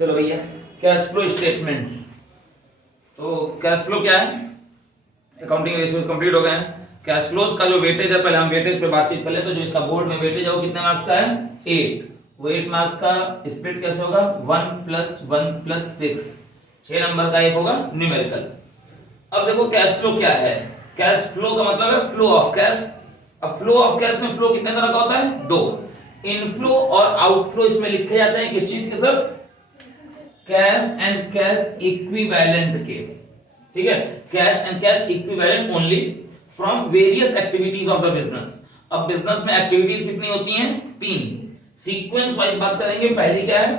चलो भैया, cash flow statements. तो कैश फ्लो क्या है, अकाउंटिंग रेशियोज कंप्लीट हो गए हैं। कैश फ्लोज का जो वेटेज है, पहले हम वेटेज पे बातचीत कर ले। तो जो इसका बोर्ड में वेटेज है वो कितने मार्क्स का है, 8। वो 8 मार्क्स का स्प्लिट कैसे होगा, 1 + 1 + 6, 6 नंबर का एक होगा न्यूमेरिकल। अब देखो कैश फ्लो क्या है। कैश फ्लो का मतलब है फ्लो ऑफ कैश। अब फ्लो ऑफ कैश में फ्लो कितने तरह का होता है, 2। इनफ्लो और आउटफ्लो इसमें लिखे जाते हैं किस चीज के sir, cash and cash equivalent के। ठीक है, cash and cash equivalent only from various activities of the business. अब बिजनेस में एक्टिविटीज कितनी होती हैं, 3। सीक्वेंस वाइज बात करेंगे, पहली क्या है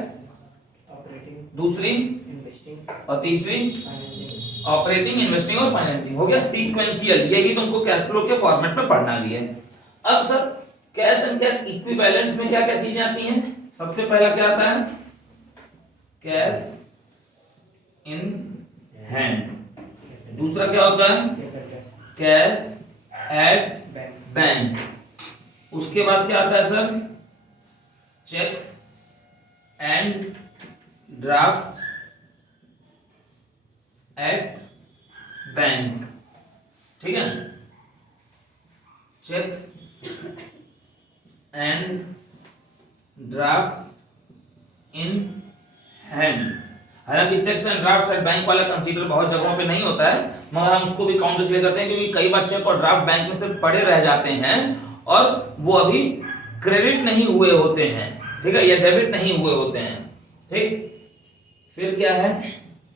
ऑपरेटिंग, दूसरी इन्वेस्टिंग और तीसरी फाइनेंसिंग। ऑपरेटिंग, इन्वेस्टिंग और फाइनेंसिंग हो गया सीक्वेंशियल। यही तुमको कैश फ्लो के फॉर्मेट में पढ़ना भी है। अब sir cash and cash equivalents में क्या क्या चीजें आती हैं, सबसे पहला क्या आता है, कैश इन हैंड। दूसरा क्या होता है, कैश एट बैंक। उसके बाद क्या आता है sir, cheques and draft at bank. ठीक है, cheques and drafts in hand. हालांकि cheques and drafts at bank वाला कंसीडर बहुत जगहों पे नहीं होता है, मगर हम उसको भी काउंट इसलिए करते हैं क्योंकि कई बार चेक और ड्राफ्ट बैंक में सिर्फ पड़े रह जाते हैं और वो अभी क्रेडिट नहीं हुए होते हैं, ठीक है, या डेबिट नहीं हुए होते हैं। ठीक, फिर क्या है,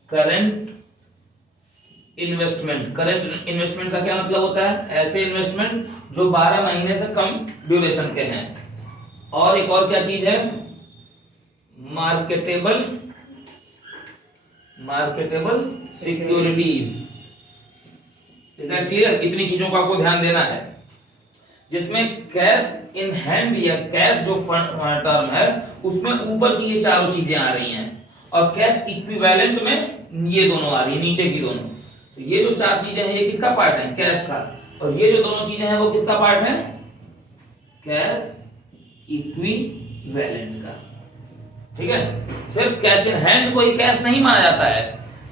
करंट इन्वेस्टमेंट। करंट इन्वेस्टमेंट का क्या मतलब होता है, ऐसे इन्वेस्टमेंट जो 12 महीने से कम ड्यूरेशन के हैं। और एक और क्या चीज है, marketable securities. Is that clear? इतनी चीजों को आपको ध्यान देना है, जिसमें कैश इन हैंड या कैश जो टर्म है उसमें ऊपर की ये चारों चीजें आ रही हैं और कैश इक्विवेलेंट में ये दोनों आ रही है, नीचे की दोनों। तो ये जो 4 चीजें हैं ये किसका पार्ट है, कैश का। और ये जो दोनों चीजें हैं वो किसका पार्ट है, कैश इक्विवेलेंट का। ठीक है, सिर्फ कैश इन हैंड को ही कैश नहीं माना जाता है,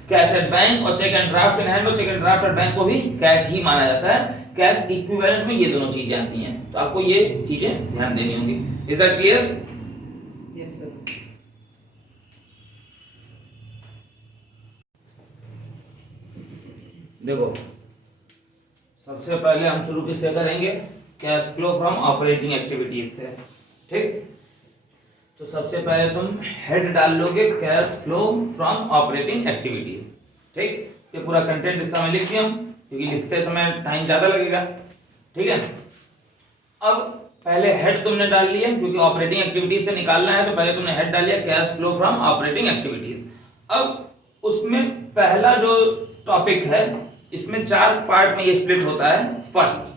कैश एट बैंक और cheque and draft in hand और cheque and draft at bank को भी कैश ही माना जाता है। कैश इक्विवेलेंट में ये दोनों चीजें आती हैं, तो आपको ये चीजें ध्यान देनी होंगी। Is that clear? Yes sir. देखो, सबसे पहले हम शुरू किससे करेंगे, cash flow from operating activities से। ठीक, तो सबसे पहले तुम हेड डाल लोगे cash flow from operating activities. ठीक, ये पूरा कंटेंट इस समय लिख दिया हम, क्योंकि लिखते समय टाइम ज्यादा लगेगा। ठीक है, अब पहले हेड तुमने डाल लिया, क्योंकि ऑपरेटिंग एक्टिविटीज से निकालना है तो पहले तुमने हेड डाल लिया cash flow from operating activities. अब उसमें पहला जो टॉपिक है, इसमें 4 पार्ट में ये स्प्लिट होता है। First,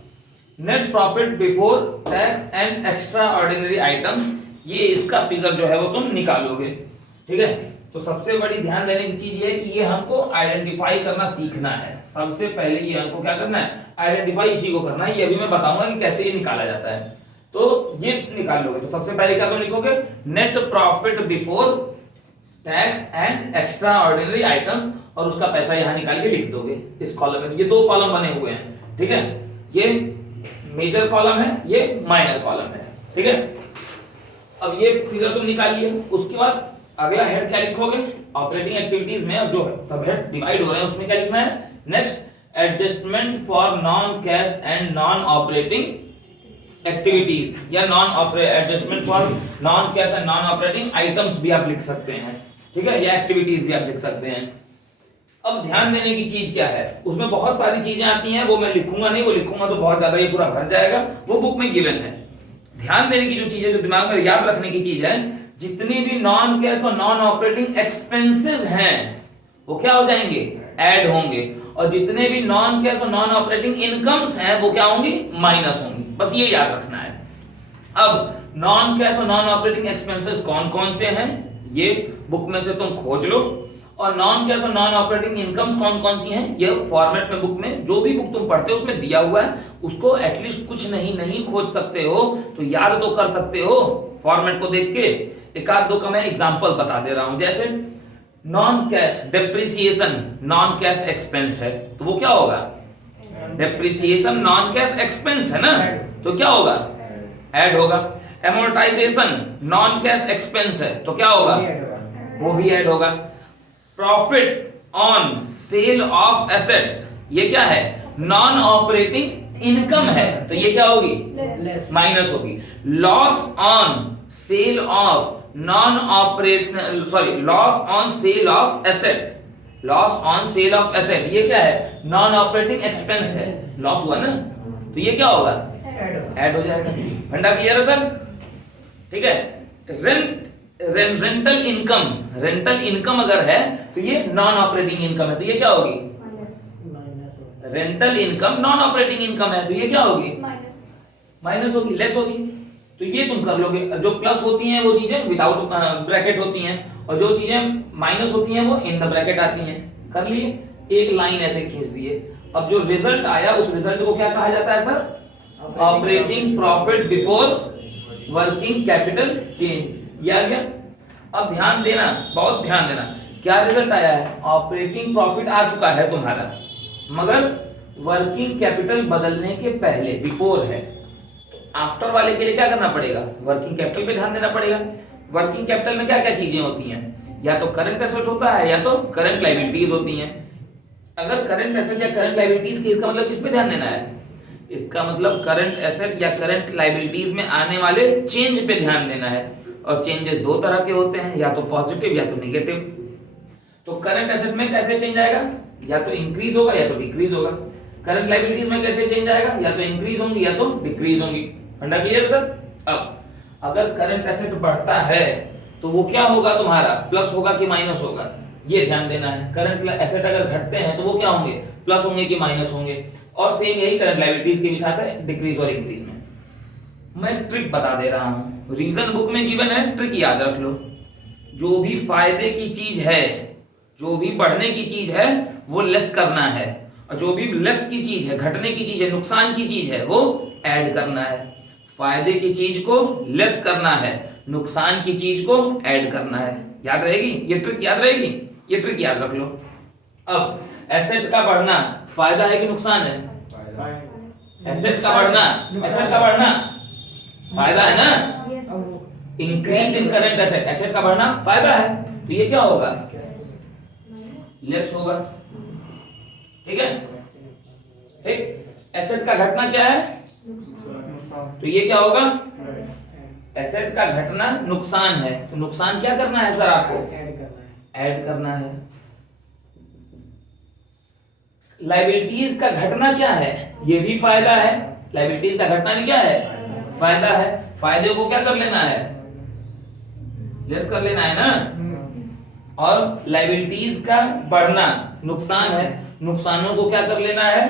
net profit before tax and extra ordinary items. ये इसका फिगर जो है वो तुम निकालोगे। ठीक है, तो सबसे बड़ी ध्यान देने की चीज ये है कि ये हमको आइडेंटिफाई करना सीखना है। सबसे पहले ये हमको क्या करना है, आइडेंटिफाई इसी को करना है। ये अभी मैं बताऊंगा कि कैसे ये निकाला जाता है। तो ये निकाल लोगे तो सबसे पहले क्या तुम लिखोगे, net profit before tax and extra ordinary items, और उसका पैसा यहां निकाल के लिख दोगे इस कॉलम में। ये 2 कॉलम बने हुए हैं। ठीक है, ये मेजर कॉलम है, ये माइनर कॉलम है। ठीक है, अब ये फिगर तुम निकाल लिया। उसके बाद अगला हेड क्या लिखोगे, ऑपरेटिंग एक्टिविटीज में अब जो सब हेड्स डिवाइड हो रहे हैं उसमें क्या लिखना है, next adjustment for non cash and non operating activities, या adjustment for non cash and non operating items भी आप लिख सकते हैं। ठीक है, या एक्टिविटीज भी आप लिख सकते हैं। अब ध्यान देने की चीज क्या है, उसमें बहुत सारी चीजें आती हैं, वो मैं लिखूंगा नहीं, वो लिखूंगा तो बहुत ज्यादा ये पूरा भर जाएगा, वो बुक में गिवन है। ध्यान देने की जो चीजें, जो दिमाग में याद रखने की चीज है, जितनी भी नॉन कैश और नॉन ऑपरेटिंग एक्सपेंसेस हैं वो क्या हो जाएंगे, ऐड होंगे, और जितने भी नॉन कैश और नॉन ऑपरेटिंग इनकम्स हैं वो क्या होंगी, माइनस होंगी। बस ये याद रखना है। अब नॉन कैश और नॉन ऑपरेटिंग एक्सपेंसेस कौन कौन से हैं ये बुक में से तुम खोज लो, और नॉन कैश और नॉन ऑपरेटिंग इनकम्स कौन कौन सी हैं ये फॉर्मेट में, बुक में जो भी बुक तुम पढ़ते हो उसमें दिया हुआ है। उसको एटलीस्ट कुछ नहीं खोज सकते हो तो याद तो कर सकते हो फॉर्मेट को देख के। एक आध दो का मैं एग्जांपल बता दे रहा हूं। जैसे non cash depreciation non cash expense है, तो वो क्या होगा? डेप्रिसिएशन नॉन कैश एक्सपेंस है ना, तो क्या होगा? ऐड होगा। एमोर्टाइजेशन नॉन कैश एक्सपेंस है, तो क्या होगा? वो भी ऐड होगा। Profit on sale of asset, ये क्या है? नॉन ऑपरेटिंग इनकम है, तो ये क्या होगी? माइनस होगी। Loss on sale of non operate loss on sale of asset, loss on sale of asset ये क्या है? नॉन ऑपरेटिंग एक्सपेंस है, लॉस हुआ ना, तो ये क्या होगा? ऐड हो जाएगा। फंडा क्लियर है सर? ठीक है। रेंटल इनकम, रेंटल इनकम अगर है तो ये नॉन ऑपरेटिंग इनकम है, तो ये क्या होगी? Rental income non operating income है, तो ये क्या होगी? माइनस होगी, लेस होगी। तो ये तुम कर लोगे। जो प्लस होती हैं वो चीजें विदाउट ब्रैकेट होती हैं, और जो चीजें माइनस होती हैं वो इन द ब्रैकेट आती हैं। कर लिए? एक लाइन ऐसे खींच दिए। अब जो रिजल्ट आया उस रिजल्ट को क्या कहा जाता है sir? Operating profit before working capital change. ये आ गया। अब ध्यान देना, बहुत ध्यान देना, क्या रिजल्ट आया है? ऑपरेटिंग प्रॉफिट आ चुका है तुम्हारा, मगर वर्किंग कैपिटल बदलने के पहले, बिफोर है। आफ्टर वाले के लिए क्या करना पड़ेगा? वर्किंग कैपिटल पे ध्यान देना पड़ेगा। वर्किंग कैपिटल में क्या क्या चीजें होती हैं? या तो करंट एसेट होता है या तो करंट लायबिलिटीज होती हैं। अगर करंट एसेट या करंट लायबिलिटीज की, इसका मतलब किस पे ध्यान देना है? इसका मतलब करंट एसेट या करंट लायबिलिटीज में आने वाले चेंज पे ध्यान देना है। और चेंजेस दो तरह के होते हैं, या तो पॉजिटिव या तो नेगेटिव। तो करंट एसेट में कैसे चेंज आएगा? या तो इंक्रीज होगा या तो डिक्रीज होगा। करंट लायबिलिटीज में कैसे चेंज आएगा? या तो इंक्रीज होंगी या तो डिक्रीज होंगी। फंडा क्लियर सर? अब अगर करंट एसेट बढ़ता है तो वो क्या होगा तुम्हारा? प्लस होगा कि माइनस होगा, ये ध्यान देना है। करंट एसेट अगर घटते हैं तो वो क्या होंगे? प्लस होंगे कि माइनस होंगे। और सेम यही करंट लायबिलिटीज के भी साथ है, डिक्रीज और इंक्रीज में। मैं ट्रिक बता दे रहा हूं, रीजन बुक में गिवन है, ट्रिक याद रख लो। जो भी फायदे की चीज है, जो भी बढ़ने की चीज है वो लेस करना है, और जो भी लेस की चीज है, घटने की चीज है, नुकसान की चीज है, वो ऐड करना है। फायदे की चीज को लेस करना है, नुकसान की चीज को ऐड करना है। याद रहेगी ये ट्रिक? याद रहेगी ये ट्रिक? याद रख लो। अब एसेट का बढ़ना फायदा है कि नुकसान है? एसेट का बढ़ना, एसेट का बढ़ना फायदा है ना? Increase in current asset, asset का बढ़ना फायदा है, तो ये क्या होगा? लेस होगा। ठीक है? ठीक। एसेट का घटना क्या है? तो ये क्या होगा? एसेट का घटना नुकसान है, तो नुकसान क्या करना है सर आपको? ऐड करना है। लायबिलिटीज का घटना क्या है? ये भी फायदा है। लायबिलिटीज का घटना भी क्या है? फायदा है। फायदे को क्या कर लेना है? लेस कर लेना है ना। और लायबिलिटीज का बढ़ना नुकसान है, नुकसानों को क्या कर लेना है?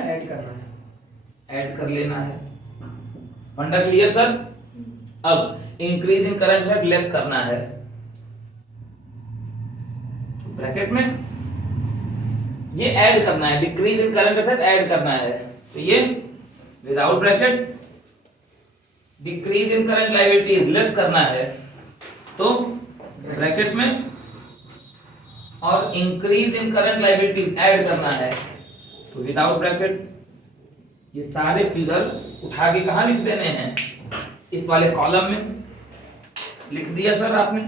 ऐड कर लेना है। फंडा क्लियर सर? अब increase in current asset less करना है, तो ब्रैकेट में ये ऐड करना है। Decrease in current asset add करना है, तो ये without bracket. Decrease in current liabilities less करना है, तो ब्रैकेट में। और increase in current liabilities add करना है, तो विदाउट ब्रैकेट। ये सारे फिगर उठा के कहां लिख देने हैं? इस वाले कॉलम में लिख दिया सर आपने।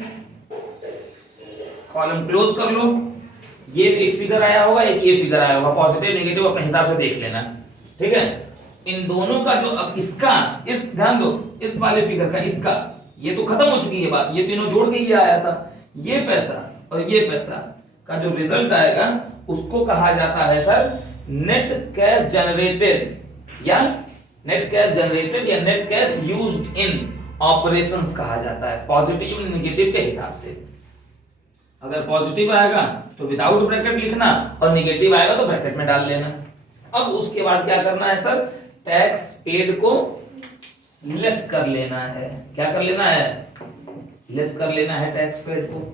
कॉलम क्लोज कर लो। ये एक फिगर आया होगा, एक ये फिगर आया होगा, पॉजिटिव नेगेटिव अपने हिसाब से देख लेना। ठीक है? इन दोनों का जो, अब इसका, इस ध्यान दो, इस वाले फिगर का, इसका, ये तो खत्म हो चुकी है बात, ये तीनों जोड़ के ही आया था। ये पैसा और ये पैसा का जो रिजल्ट आएगा उसको कहा जाता है सर नेट कैश जनरेटेड, या नेट कैश जनरेटेड या net cash used in operations कहा जाता है, पॉजिटिव नेगेटिव के हिसाब से। अगर पॉजिटिव आएगा तो विदाउट ब्रैकेट लिखना, और नेगेटिव आएगा तो ब्रैकेट में डाल लेना। अब उसके बाद क्या करना है सर? टैक्स पेड को लेस कर लेना है। क्या कर लेना है? लेस कर लेना है टैक्स पेड को।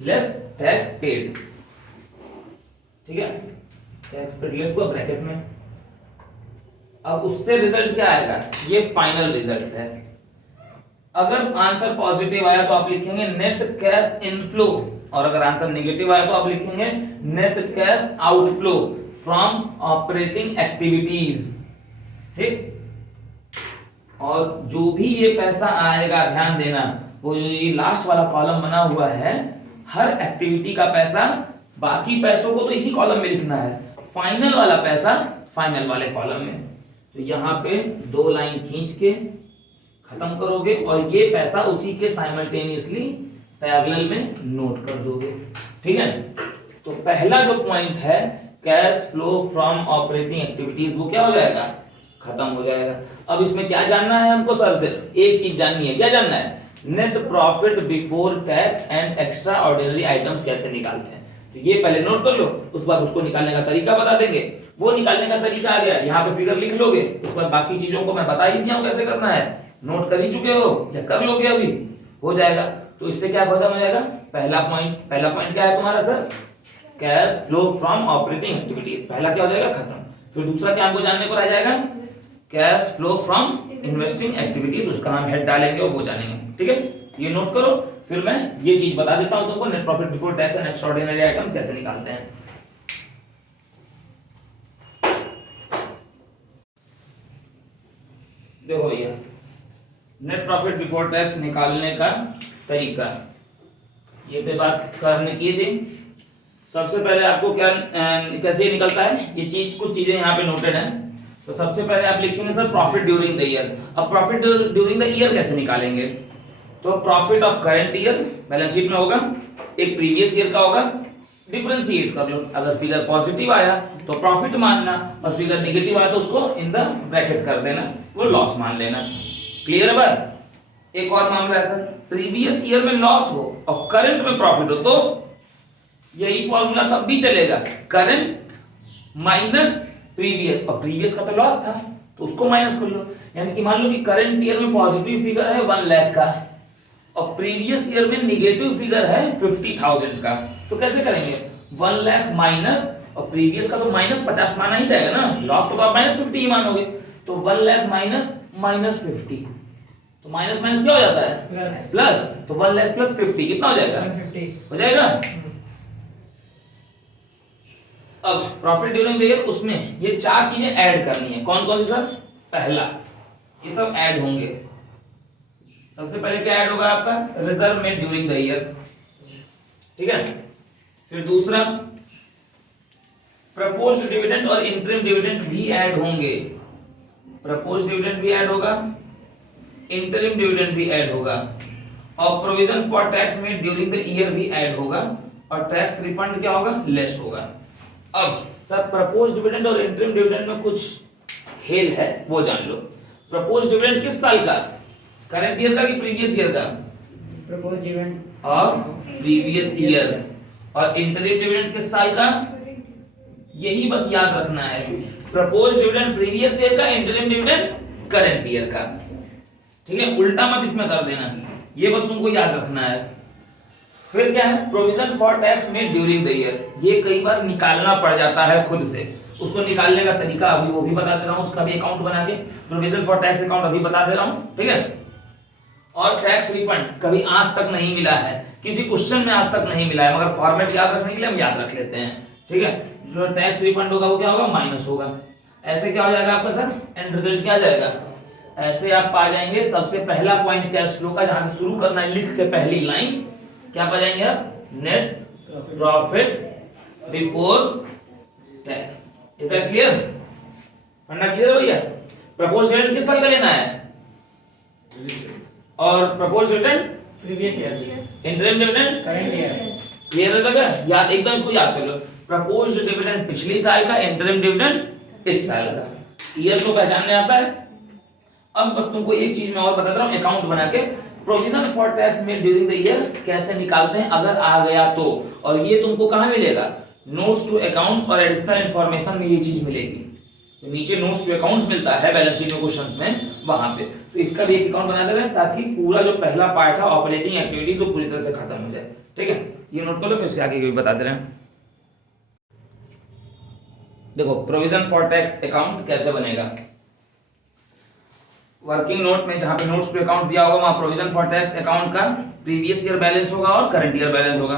Less tax paid. ठीक है? टैक्स पेड लेस को ब्रैकेट में। अब उससे रिजल्ट क्या आएगा? ये फाइनल रिजल्ट है। अगर आंसर पॉजिटिव आया तो आप लिखेंगे नेट कैश इनफ्लो, और अगर आंसर नेगेटिव आया तो आप लिखेंगे net cash outflow from operating activities. ठीक, और जो भी ये पैसा आएगा ध्यान देना, वो जो ये लास्ट वाला कॉलम बना हुआ है, हर एक्टिविटी का पैसा, बाकी पैसों को तो इसी कॉलम में लिखना है, फाइनल वाला पैसा फाइनल वाले कॉलम में। तो यहाँ पे 2 लाइन खींच के खत्म करोगे और ये पैसा उसी के साइमल्टेनियसली पैरेलल में नोट कर दोगे। ठीक है, तो पहला जो पॉइंट है cash flow from operating activities, वो क्या हो जाएगा, खत्म हो जाएगा। अब इसमें क्या जानना है हमको सर, सिर्फ एक चीज जाननी है। क्या जानना है, net profit before tax and extra ordinary items कैसे निकालते हैं। तो ये पहले नोट कर लो, उसके बाद उसको निकालने का तरीका बता देंगे। वो निकालने का तरीका आ गया, यहाँ पे फिगर लिख लोगे, उसके बाद बाकी चीजों को मैं बता ही दिया हूँ कैसे करना है, नोट कर ही चुके हो या कर लोगे, अभी हो जाएगा। तो इससे क्या खत्म हो जाएगा, पहला पॉइंट क्या है तुम्हारा sir, cash flow from operating activities, पहला क्या हो जाएगा, खत्म। फिर दूसरा क्या हमको जानने को रह जाएगा, cash flow from investing activities, उसका हम हेड डालेंगे और वो जानेंगे। ठीक है, ये नोट करो, फिर मैं ये चीज बता देता हूं तुमको, net profit before tax and extraordinary items कैसे निकालते हैं। देखो भैया, नेट प्रॉफिट बिफोर टैक्स निकालने का तरीका, ये पे बात करने की थी। सबसे पहले आपको क्या कैसे निकलता है, ये चीज, कुछ चीजें यहाँ पे नोटेड है। तो सबसे पहले आप लिखेंगे sir profit during the year. अब प्रॉफिट ड्यूरिंग द ईयर कैसे निकालेंगे, तो profit of current year balance sheet में होगा, एक प्रीवियस ईयर का होगा, डिफरेंशिएट कर लो। अगर फिगर पॉजिटिव आया तो प्रॉफिट मानना, और फिगर नेगेटिव आया तो उसको इन द ब्रैकेट कर देना, वो लॉस मान लेना। क्लियर है बात। एक और मामला है सर, प्रीवियस ईयर में लॉस हो और करंट में प्रॉफिट हो, तो यही फॉर्मूला तब भी चलेगा, करंट माइनस प्रीवियस, और प्रीवियस का तो लॉस था तो उसको माइनस कर लो। यानी कि मान लो कि करंट ईयर में पॉजिटिव फिगर है 1 लाख का और प्रीवियस ईयर में नेगेटिव फिगर है 50,000 का, तो कैसे करेंगे, 1 लाख माइनस, और प्रीवियस का तो माइनस 50 माना ही जाएगा ना, लॉस को तो आप माइनस 50 ही मानोगे, तो 1 लाख माइनस माइनस 50, तो माइनस माइनस क्या हो जाता है, प्लस, तो 1 लाख प्लस 50 कितना हो जाएगा, 150 हो जाएगा। अब प्रॉफिट ड्यूरिंग द ईयर, उसमें ये 4 चीजें ऐड करनी है। कौन कौन सी सर, पहला ये सब ऐड होंगे। सबसे पहले क्या ऐड होगा आपका, रिजर्व में ड्यूरिंग द ईयर। ठीक है, फिर दूसरा प्रपोज्ड डिविडेंड और इंटरिम डिविडेंड भी ऐड होंगे। प्रपोज्ड डिविडेंड भी ऐड होगा, इंटरिम डिविडेंड भी ऐड होगा, और प्रोविजन फॉर टैक्स में ड्यूरिंग द ईयर भी ऐड होगा, और टैक्स रिफंड क्या होगा, लेस होगा। अब सर प्रपोज्ड डिविडेंड और इंटरिम डिविडेंड में कुछ खेल है, वो जान लो। प्रपोज्ड डिविडेंड किस साल का, करंट ईयर का कि प्रीवियस ईयर का, proposed dividend of previous year, और इंटरिम डिविडेंड किस साल का, यही बस याद रखना है, प्रपोज्ड डिविडेंड प्रीवियस ईयर का, इंटरिम डिविडेंड करंट ईयर का। ठीक है, उल्टा मत इसमें कर देना, ये बस तुमको याद रखना है। फिर क्या है, प्रोविजन फॉर टैक्स में ड्यूरिंग द ईयर, ये कई बार निकालना पड़ जाता है खुद से, उसको निकालने का तरीका अभी वो भी बता दे रहा हूं, उसका भी अकाउंट बना के प्रोविजन फॉर टैक्स अकाउंट अभी बता दे रहा हूं। ठीक है, और टैक्स रिफंड कभी आज तक नहीं मिला है, किसी क्वेश्चन में आज तक नहीं मिला है, मगर फॉर्मेट याद रखने के लिए हम याद रख लेते हैं। ठीक है, जो टैक्स रिफंड होगा वो क्या होगा, माइनस होगा। ऐसे क्या हो जाएगा आपका सर, एंड रिजल्ट क्या आ जाएगा, ऐसे आप पा जाएंगे। सबसे पहला पॉइंट कैश फ्लो का, जहां से शुरू करना है लिख के पहली लाइन, क्या पा जाएंगे आप, net profit before tax. Is that clear, पढ़ना क्लियर है भैया। प्रपोज्ड डिविडेंड किस साल का लेना है, और proposed dividend previous year, interim dividend current year. Clear लगा, याद एकदम इसको याद कर लो। प्रपोज्ड डिविडेंड पिछली साल का, इंटरिम डिविडेंड इस साल का, ईयर को पहचानने आता है। अब बस तुमको एक चीज मैं और बता रहा हूं, अकाउंट बना के प्रोविजन फॉर टैक्स में ड्यूरिंग द ईयर कैसे निकालते हैं अगर आ गया तो, और ये तुमको कहां मिलेगा, नोट्स टू अकाउंट्स और एडिशनल इंफॉर्मेशन में ये चीज मिलेगी। तो नीचे नोट्स टू अकाउंट्स मिलता है बैलेंस शीट में क्वेश्चंस में, वहां पे तो इसका भी एक अकाउंट बना दे रहे हैं, ताकि पूरा जो पहला पार्ट है ऑपरेटिंग एक्टिविटीज वो पूरी तरह से खत्म हो जाए। ठीक है, ये नोट कर लो, फिर इसके आगे भी बता दे रहे हैं। देखो प्रोविजन फॉर टैक्स अकाउंट कैसे बनेगा, वर्किंग नोट में जहां पे नोट्स टू अकाउंट दिया होगा वहां प्रोविजन फॉर टैक्स अकाउंट का प्रीवियस ईयर बैलेंस होगा और करंट ईयर बैलेंस होगा।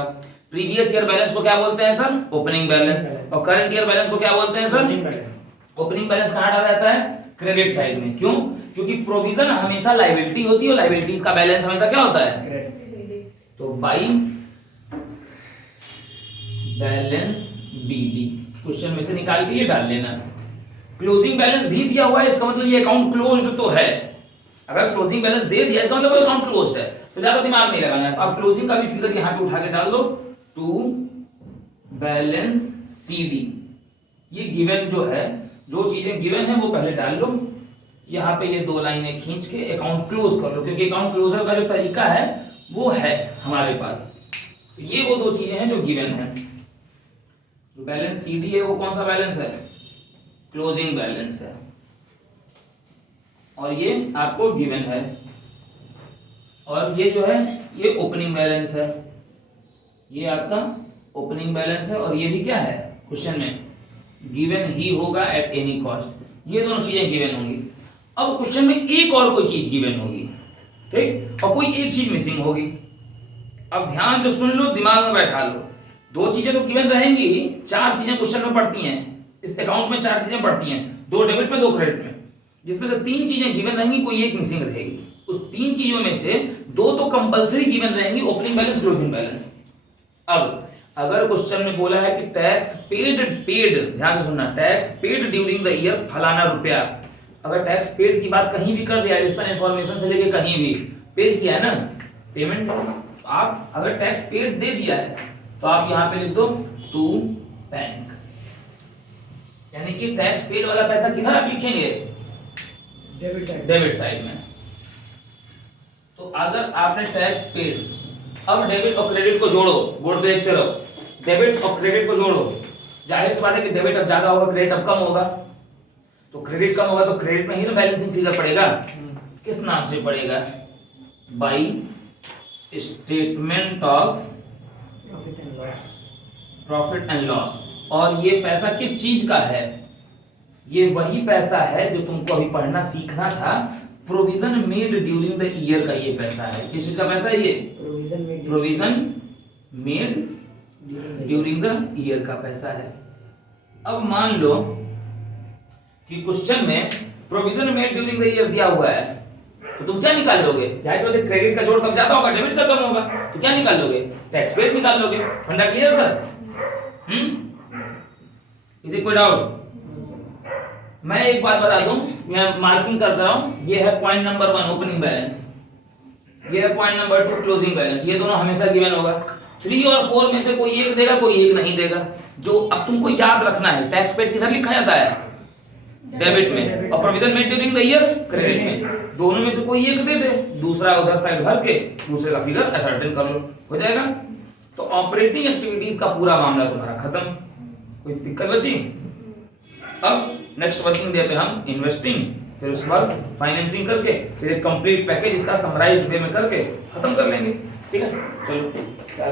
प्रीवियस ईयर बैलेंस को क्या बोलते हैं सर? Opening balance. और करंट ईयर बैलेंस को क्या बोलते हैं सर? ओपनिंग बैलेंस कहां डाला जाता है? क्रेडिट साइड में। क्यों? क्योंकि प्रोविजन हमेशा लायबिलिटी होती है और लायबिलिटीज का बैलेंस हमेशा क्या होता है? तो बाई बैलेंस बीडी क्वेश्चन में से निकाल के ये डाल लेना। क्लोजिंग बैलेंस भी दिया हुआ है, इसका मतलब ये अकाउंट क्लोज्ड तो है। अगर क्लोजिंग बैलेंस दे दिया इसका मतलब अकाउंट क्लोज्ड है, तो ज्यादा दिमाग नहीं लगाना है। तो आप क्लोजिंग का भी फिगर यहां पे उठा के डाल दो, टू बैलेंस सीडी। ये गिवन जो है, जो चीजें गिवन है वो पहले डाल लो। यहाँ पे ये दो लाइनें खींच के अकाउंट क्लोज कर लो, क्योंकि अकाउंट क्लोजर का जो तरीका है वो है हमारे पास। तो ये वो दो चीजें हैं जो गिवन है। जो बैलेंस सीडी है वो कौन सा बैलेंस है? क्लोजिंग बैलेंस है, और ये आपको गिवन है। और ये जो है ये ओपनिंग बैलेंस है, ये आपका ओपनिंग बैलेंस है। और ये भी क्या है? क्वेश्चन में गिवन ही होगा एट एनी कॉस्ट। ये दोनों चीजें गिवन होंगी। अब क्वेश्चन में एक और कोई चीज गिवन होगी, ठीक, और कोई एक चीज मिसिंग होगी। अब ध्यान से सुन लो, दिमाग में बैठा लो। दो चीजें तो गिवन रहेंगी, चार चीजें क्वेश्चन में पढ़ती हैं। इस अकाउंट में चार चीजें पढ़ती हैं, दो डेबिट में दो क्रेडिट में, जिसमें से तीन चीजें गिवन रहेंगी, कोई एक मिसिंग रहेगी। उस तीन चीजों में से दो तो कंपलसरी गिवन रहेंगी, ओपनिंग बैलेंस, क्लोजिंग बैलेंस। अब अगर क्वेश्चन में बोला है कि टैक्स पेड, ध्यान से सुनना, tax paid during the year फलाना रुपया। अगर टैक्स पेड की बात कहीं भी कर दिया, एडिशनल इन्फॉर्मेशन से लेके कहीं भी पेड किया है ना, पेमेंट, आप अगर टैक्स पेड दे दिया है तो आप यहां पे लिख दो टू बैंक, यानी कि टैक्स पेड वाला पैसा किधर आप लिखेंगे? डेबिट साइड में। तो अगर आपने टैक्स पेड, अब डेबिट और क्रेडिट को जोड़ो, बोर्ड पे देखते रहो, डेबिट और क्रेडिट को जोड़ो। जाहिर सी बात है कि डेबिट अब ज्यादा होगा, क्रेडिट अब कम होगा। तो क्रेडिट कम होगा तो क्रेडिट में ही ना बैलेंसिंग फिगर पड़ेगा। किस नाम से पड़ेगा? By statement of profit and loss. और ये पैसा किस चीज का है? ये वही पैसा है जो तुमको अभी पढ़ना सीखना था, provision made during the year का ये पैसा है। किस चीज का पैसा है ये? Provision made during the year का पैसा है। अब मान लो कि क्वेश्चन में provision made during the year दिया हुआ है, तो तुम क्या निकाल लोगे? जाहिर सी बात है क्रेडिट का जोड़ कब ज्यादा होगा, डेबिट का कम होगा, तो क्या निकाल लोगे? टैक्स पेड निकाल लोगे। फंडा क्लियर सर? इज इट कोई डाउट? मैं एक बात बता दूं, मैं मार्किंग कर रहा हूं, ये है पॉइंट नंबर 1 ओपनिंग बैलेंस, ये है पॉइंट नंबर 2 क्लोजिंग बैलेंस। ये दोनों हमेशा गिवन होगा। 3 और 4 में से कोई एक देगा, कोई एक नहीं देगा। जो अब तुमको याद रखना है, टैक्स पेड किधर लिखा जाता है? डेबिट में, और provision made during the year credit में। दोनों में से कोई एक दे दे, दूसरा उधर साइड भर के दूसरे का फिगर असर्टेन कर लो, हो जाएगा। तो ऑपरेटिंग एक्टिविटीज का पूरा मामला तुम्हारा खत्म। कोई दिक्कत बची? अब नेक्स्ट वर्किंग डे पे हम इन्वेस्टिंग, फिर उसके बाद फाइनेंसिंग करके फिर एक कंप्लीट पैकेज इसका समराइज्ड वे में करके खत्म कर लेंगे। ठीक है, चलो क्या